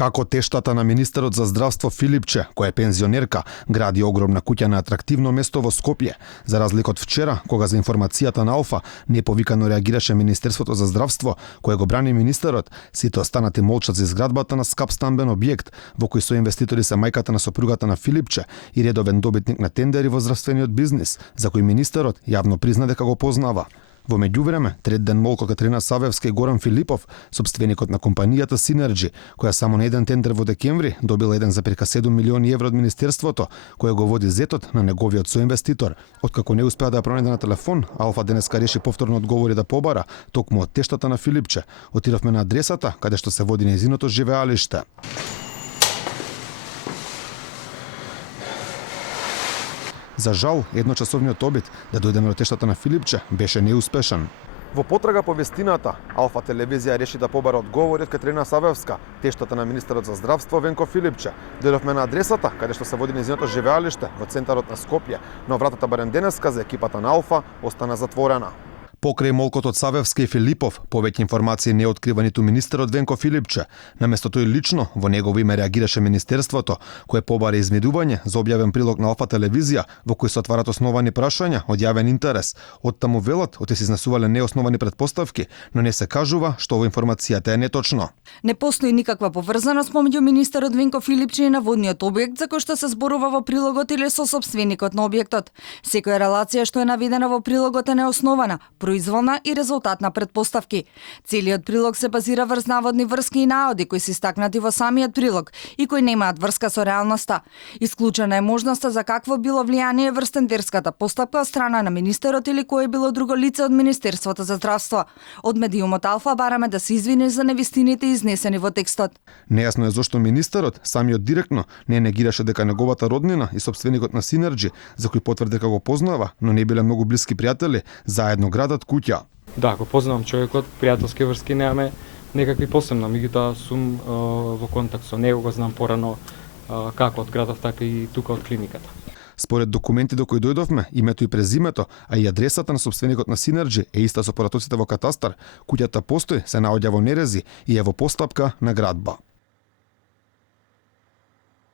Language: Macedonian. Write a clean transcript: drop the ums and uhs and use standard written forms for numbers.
Како тештата на министерот за здравство Филипче, која е пензионерка, гради огромна куќа на атрактивно место во Скопје, за разлика од вчера, кога за информацијата на Алфа неповикано реагираше Министерството за здравство, кое го брани министерот, сите останати молчат за изградбата на скап стамбен објект, во кој соинвеститори се мајката на сопругата на Филипче и редовен добитник на тендери во здравствениот бизнис, за кој министерот јавно призна дека го познава. Во меѓувреме, трет ден молко Катерина Савевска и Горан Филипов, собственикот на компанијата Синерџи, која само на еден тендер во декември добила 1,7 милиони евро од министерството, кој го води зетот на неговиот соинвеститор. Откако не успеа да ја пронајде на телефон, Алфа денеска реши повторно одговори да побара, токму од тештата на Филипче. Отидовме на адресата каде што се води нејзиното живеалиште. За жал, едночасовниот обид да дојдеме до тештата на Филипче беше неуспешен. Во потрага по вестината, Алфа телевизија реши да побара одговори од Катерина Савевска, тештата на министерот за здравство Венко Филипче. Дојдовме на адресата каде што се води нејзиното живеалиште во центарот на Скопје, но вратата барем денеска за екипата на Алфа остана затворена. Покрај молкот од Савевска и Филипов, повеќе информации не открива ниту министерот Венко Филипче. Наместо тој лично, во негово име реагираше министерството, кое побара измедување за објавен прилог на Алфа телевизија, во кој се отварат основани прашања од јавен интерес. Оттаму велат, оте се изнесувале неосновани предпоставки, но не се кажува што ова информацијата е неточно. Не постои никаква поврзаност помеѓу министерот Венко Филипче и наводниот објект за кој што се зборува во прилогот или со сопственикот на објектот. Секоја релација што е наведена во прилогот е неоснована, произволна и резултат на предпоставки. Целиот прилог се базира врз наводни врски и наоди кои се истакнати во самиот прилог и кои немаат врска со реалноста. Исклучена е можноста за какво било влијание врз тендерската постапка од страна на министерот или кое било друго лице од Министерството за здравство. Од медиумот Алфа бараме да се извини за невистините изнесени во текстот. Нејасно е зошто министерот самиот директно не негираше дека неговата роднина и собственикот на Синерџи, за кој потврди дека го познава, но не биле многу блиски пријатели, заедно градат куќа. Да, го познавам човекот, пријателски врски немаме некакви посебно, меѓутоа сум во контакт со него, го знам порано како од градов, така и тука од клиниката. Според документи до кои дојдовме, името и презимето, а и адресата на собственикот на Синерџи е иста со поратоците во катастар, куќата постои, се наоѓа во нерези и е во постапка на градба.